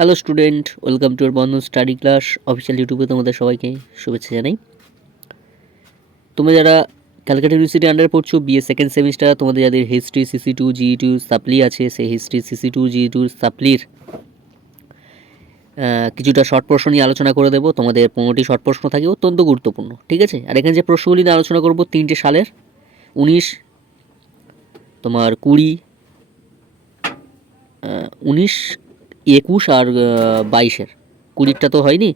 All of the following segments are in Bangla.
Hello student, welcome to Bandhan study class official ইউটিউবে তোমাদের সবাইকে শুভেচ্ছা জানাই। তোমরা যারা ক্যালকাটা ইউনিভার্সিটি আন্ডারে পড়ছো, বিএ সেকেন্ড সেমিস্টার, তোমাদের যাদের হিস্ট্রি সিসি2 জিই2 সাপ্লি আছে, সেই হিস্ট্রি সিসি2 জিই2 সাপ্লির কিছুটা শর্ট প্রশ্ন নিয়ে আলোচনা করে দেবো। তোমাদের 15টি শর্ট প্রশ্ন থাকে, অত্যন্ত গুরুত্বপূর্ণ, ঠিক আছে। আর এখানে যে প্রশ্নগুলি নিয়ে আলোচনা করবো 3টে সালের, 19, তোমার 20, 19, 21 আর 22-এর। 20টা তো হয়নি,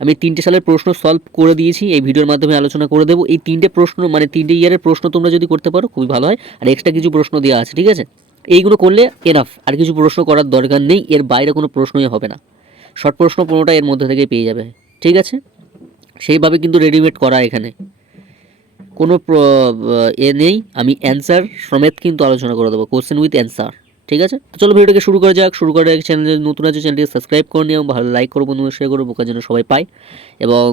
আমি 3টে সালের প্রশ্ন সলভ করে দিয়েছি, এই ভিডিওর মাধ্যমে আলোচনা করে দেবো। এই 3টে প্রশ্ন মানে 3টে ইয়ারের প্রশ্ন তোমরা যদি করতে পারো খুবই ভালো হয়। আর এক্সট্রা কিছু প্রশ্ন দেওয়া আছে, ঠিক আছে। এইগুলো করলে এনাফ, আর কিছু প্রশ্ন করার দরকার নেই, এর বাইরে কোনো প্রশ্নই হবে না। শর্ট প্রশ্ন 15টা এর মধ্যে থেকে পেয়ে যাবে, ঠিক আছে। সেইভাবে কিন্তু রেডিমেড করা, এখানে কোনো এ নেই। আমি অ্যান্সার সমেত কিন্তু আলোচনা করে দেবো, কোশ্চেন উইথ অ্যান্সার, ঠিক আছে। তো চলো ভিডিওটাকে শুরু করা যাক। শুরু করার আগে চ্যানেলে নতুন আছে, চ্যানেলটিকে সাবস্ক্রাইব করে নিও, ভালো লাইক করো, বন্ধুদের শেয়ার করো, বোকার জন্য সবাই পায়। এবং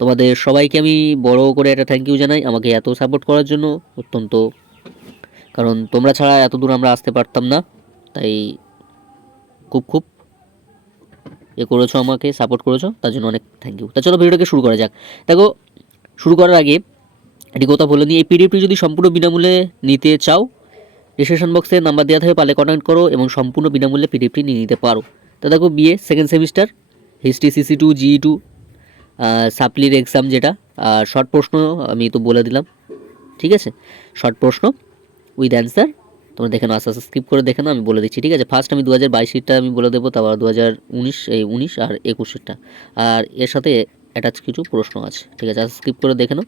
তোমাদের সবাইকে আমি বড় করে একটা থ্যাংক ইউ জানাই আমাকে এত সাপোর্ট করার জন্য, অত্যন্ত, কারণ তোমরা ছাড়া এত দূর আমরা আসতে পারতাম না। তাই খুব করেছো, আমাকে সাপোর্ট করেছো, তার জন্য অনেক থ্যাংক ইউ। তা চলো ভিডিওটাকে শুরু করা যাক। দেখো, শুরু করার আগে একটি কথা বলে নিই, এই পিডিএফটি যদি সম্পূর্ণ বিনামূল্যে নিতে চাও, ডিসক্রিপশন বক্সে নাম্বার দেওয়া থাকে, পারলে কন্ট্যাক্ট করো এবং সম্পূর্ণ বিনামূল্যে পিডিএফটি নিয়ে নিতে পারো। তো দেখো, বিএ সেকেন্ড সেমিস্টার হিস্ট্রি সিসি2 জিই2 সাপ্লির এক্সাম যেটা, শর্ট প্রশ্ন আমি তো বলে দিলাম, ঠিক আছে। শর্ট প্রশ্ন উইথ অ্যান্সার তোমরা দেখে নাও, আস্তে আস্তে স্কিপ করে দেখে নাও, আমি বলে দিচ্ছি, ঠিক আছে। ফার্স্ট আমি 2022-এরটা আমি বলে দেবো, তারপর 2019 আর 21-এরটা, আর এর সাথে অ্যাটাচ কিছু প্রশ্ন আছে, ঠিক আছে। স্কিপ করে দেখে নাও।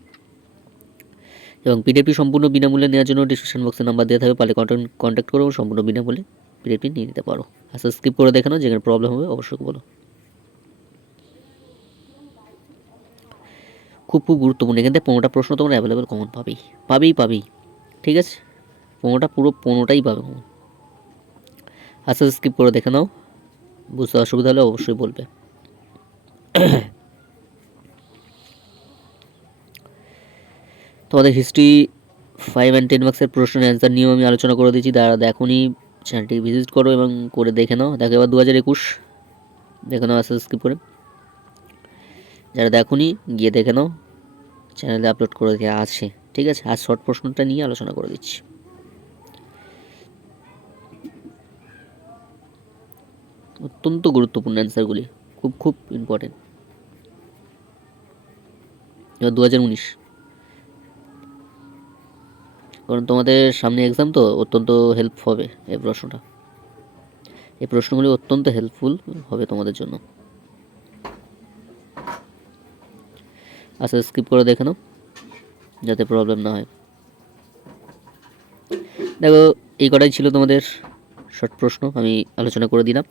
এবং পিডিএফটি সম্পূর্ণ বিনামূল্যে নেওয়ার জন্য ডিসক্রিপশন বক্সে নাম্বার দেওয়া থাকবে, পারলে কন্ট্যাক্ট করো এবং সম্পূর্ণ বিনামূল্যে পিডিএফটি নিয়ে নিতে পারো। আচ্ছা, স্কিপ করে দেখে নাও, যেখানে প্রবলেম হবে অবশ্যই বলো। খুব গুরুত্বপূর্ণ, এখান থেকে 15টা প্রশ্ন তোমরা অ্যাভেলেবেল কমন পাবেই, ঠিক আছে। 15টা, পুরো 15টাই পাবে কমন। আচ্ছা, স্কিপ করে দেখে নাও, বুঝতে অসুবিধা হলে অবশ্যই বলবে। তোমাদের হিস্ট্রি 5 অ্যান্ড 10 মার্কসের প্রশ্নের অ্যান্সার নিয়েও আমি আলোচনা করে দিয়েছি, যারা দেখোনি চ্যানেলটি ভিজিট করো এবং করে দেখে নাও। দেখো এবার 2021 দেখে নাও, আস্তে স্কিপ করে। যারা দেখোনি গিয়ে দেখে নাও, চ্যানেলে আপলোড করে দেওয়া আছে, ঠিক আছে। আজ শর্ট প্রশ্নটা নিয়ে আলোচনা করে দিচ্ছি। অত্যন্ত গুরুত্বপূর্ণ অ্যান্সারগুলি, খুব ইম্পর্টেন্ট। এবার 2019, কারণ তোমাদের সামনে এক্সাম তো অত্যন্ত হেল্প হবে এই প্রশ্নটা, এই প্রশ্নগুলি অত্যন্ত হেল্পফুল হবে তোমাদের জন্য। আচ্ছা, স্কিপ করে দেখে নাও যাতে প্রবলেম না হয়। দেখো, এই কটাই ছিল তোমাদের শর্ট প্রশ্ন, আমি আলোচনা করে দিলাম।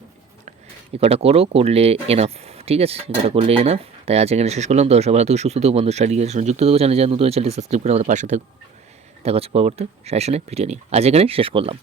এই কটা করলে এনাফ, ঠিক আছে। এই কটা করলে এনাফ। তাই আজ এখানে শেষ করলাম। তো সবাই থেকে সুস্থ থাকো, বন্ধু স্টাডি যুক্ত থাকো, চ্যানেল নতুন চ্যানেলটি সাবস্ক্রাইব করে আমাদের পাশে থাকো। দেখা হচ্ছে পরবর্তী সাজেশনে ভিডিও নিয়ে। আজ এখানে শেষ করলাম।